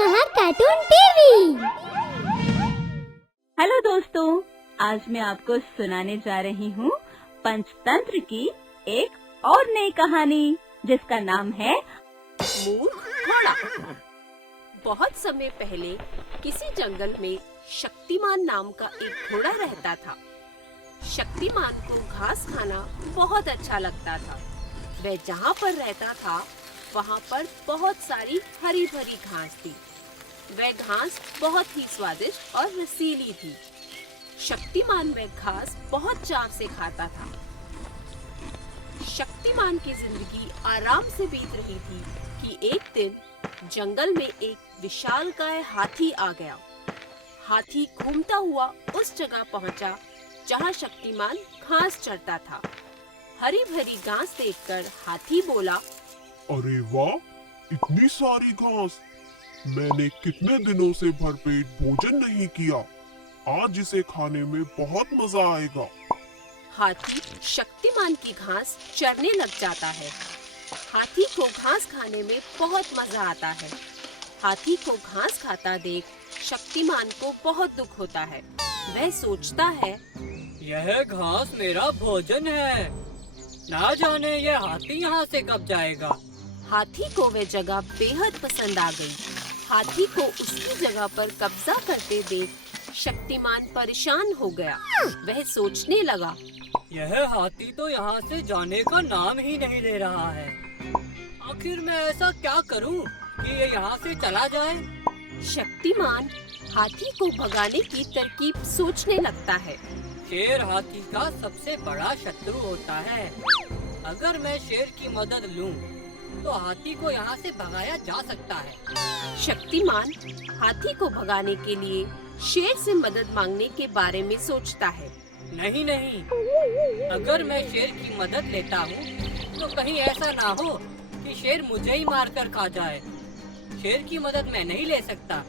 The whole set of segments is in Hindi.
महान कार्टून टीवी। हेलो दोस्तों, आज मैं आपको सुनाने जा रही हूँ पंचतंत्र की एक और नई कहानी जिसका नाम है मूर्ख घोड़ा। बहुत समय पहले किसी जंगल में शक्तिमान नाम का एक घोड़ा रहता था। शक्तिमान को घास खाना बहुत अच्छा लगता था। वह जहाँ पर रहता था वहाँ पर बहुत सारी हरी भरी घास थी। वह घास बहुत ही स्वादिष्ट और रसीली थी। शक्तिमान वह घास बहुत चाव से खाता था। शक्तिमान की जिंदगी आराम से बीत रही थी कि एक दिन जंगल में एक विशालकाय हाथी आ गया। हाथी घूमता हुआ उस जगह पहुंचा जहां शक्तिमान घास चरता था। हरी भरी घास देखकर हाथी बोला, अरे वाह, इतनी सारी घास! मैंने कितने दिनों से भरपेट भोजन नहीं किया। आज इसे खाने में बहुत मजा आएगा। हाथी शक्तिमान की घास चरने लग जाता है। हाथी को घास खाने में बहुत मजा आता है। हाथी को घास खाता देख शक्तिमान को बहुत दुख होता है। वह सोचता है, यह घास मेरा भोजन है। ना जाने यह हाथी यहाँ से कब जाएगा। हाथी को वह जगह बेहद पसंद आ गई। हाथी को उसकी जगह पर कब्जा करते देख शक्तिमान परेशान हो गया। वह सोचने लगा, यह हाथी तो यहाँ से जाने का नाम ही नहीं ले रहा है। आखिर मैं ऐसा क्या करूँ कि ये यहाँ से चला जाए। शक्तिमान हाथी को भगाने की तरकीब सोचने लगता है। शेर हाथी का सबसे बड़ा शत्रु होता है। अगर मैं शेर की मदद लूँ तो हाथी को यहाँ से भगाया जा सकता है। शक्तिमान हाथी को भगाने के लिए शेर से मदद मांगने के बारे में सोचता है। नहीं नहीं, अगर मैं शेर की मदद लेता हूँ तो कहीं ऐसा ना हो कि शेर मुझे ही मारकर खा जाए। शेर की मदद मैं नहीं ले सकता।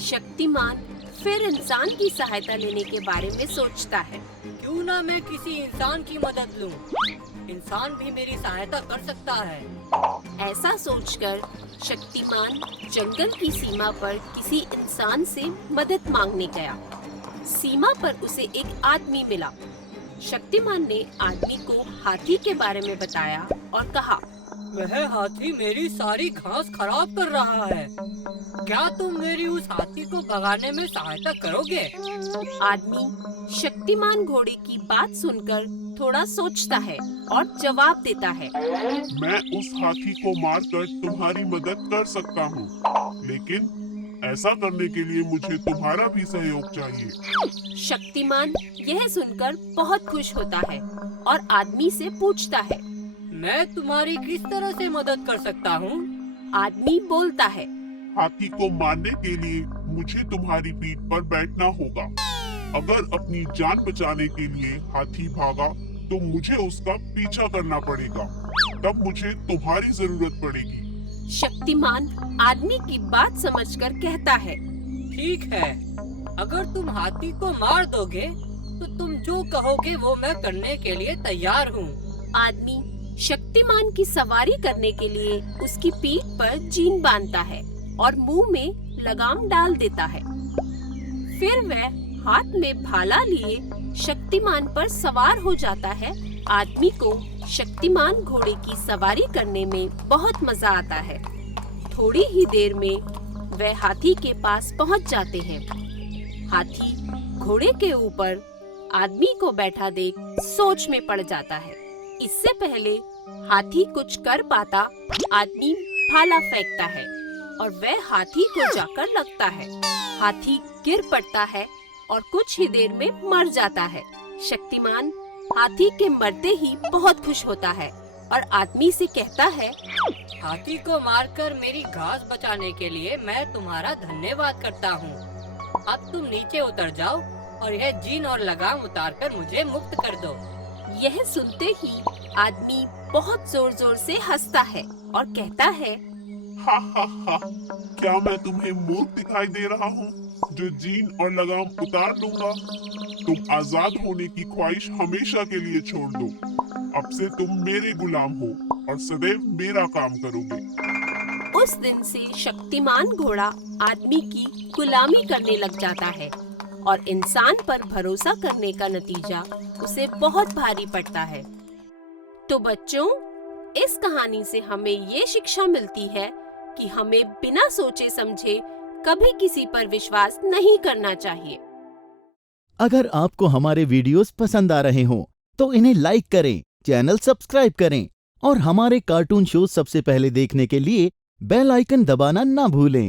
शक्तिमान फिर इंसान की सहायता लेने के बारे में सोचता है। क्यों ना मैं किसी इंसान की मदद लूं? इंसान भी मेरी सहायता कर सकता है। ऐसा सोचकर शक्तिमान जंगल की सीमा पर किसी इंसान से मदद मांगने गया। सीमा पर उसे एक आदमी मिला। शक्तिमान ने आदमी को हाथी के बारे में बताया और कहा, वह हाथी मेरी सारी घास खराब कर रहा है। क्या तुम मेरी उस हाथी को भगाने में सहायता करोगे? आदमी शक्तिमान घोड़े की बात सुनकर थोड़ा सोचता है और जवाब देता है, मैं उस हाथी को मारकर तुम्हारी मदद कर सकता हूँ, लेकिन ऐसा करने के लिए मुझे तुम्हारा भी सहयोग चाहिए। शक्तिमान यह सुनकर बहुत खुश होता है और आदमी से पूछता है, मैं तुम्हारी किस तरह से मदद कर सकता हूँ? आदमी बोलता है, हाथी को मारने के लिए मुझे तुम्हारी पीठ पर बैठना होगा। अगर अपनी जान बचाने के लिए हाथी भागा तो मुझे उसका पीछा करना पड़ेगा। तब मुझे तुम्हारी जरूरत पड़ेगी। शक्तिमान आदमी की बात समझकर कहता है, ठीक है, अगर तुम हाथी को मार दोगे तो तुम जो कहोगे वो मैं करने के लिए तैयार हूँ। आदमी शक्तिमान की सवारी करने के लिए उसकी पीठ पर जीन बांधता है और मुंह में लगाम डाल देता है। फिर वह हाथ में भाला लिए शक्तिमान पर सवार हो जाता है। आदमी को शक्तिमान घोड़े की सवारी करने में बहुत मजा आता है। थोड़ी ही देर में वह हाथी के पास पहुंच जाते हैं। हाथी घोड़े के ऊपर आदमी को बैठा देख सोच में पड़ जाता है। इससे पहले हाथी कुछ कर पाता, आदमी भाला फेंकता है और वह हाथी को जाकर लगता है। हाथी गिर पड़ता है और कुछ ही देर में मर जाता है। शक्तिमान हाथी के मरते ही बहुत खुश होता है और आदमी से कहता है, हाथी को मारकर मेरी घास बचाने के लिए मैं तुम्हारा धन्यवाद करता हूँ। अब तुम नीचे उतर जाओ और यह जीन और लगाम उतारकर मुझे मुक्त कर दो। यह सुनते ही आदमी बहुत जोर जोर से हंसता है और कहता है, हा हा हा, क्या मैं तुम्हें मूर्ख दिखाई दे रहा हूँ जो जीन और लगाम उतार दूंगा? तुम आजाद होने की ख्वाहिश हमेशा के लिए छोड़ दो। अब से तुम मेरे गुलाम हो और सदैव मेरा काम करोगे। उस दिन से शक्तिमान घोड़ा आदमी की गुलामी करने लग जाता है और इंसान पर भरोसा करने का नतीजा उसे बहुत भारी पड़ता है। तो बच्चों, इस कहानी से हमें ये शिक्षा मिलती है कि हमें बिना सोचे समझे कभी किसी पर विश्वास नहीं करना चाहिए। अगर आपको हमारे वीडियोस पसंद आ रहे हों, तो इन्हें लाइक करें, चैनल सब्सक्राइब करें और हमारे कार्टून शो सबसे पहले देखने के लिए बेल आइकन दबाना ना भूलें।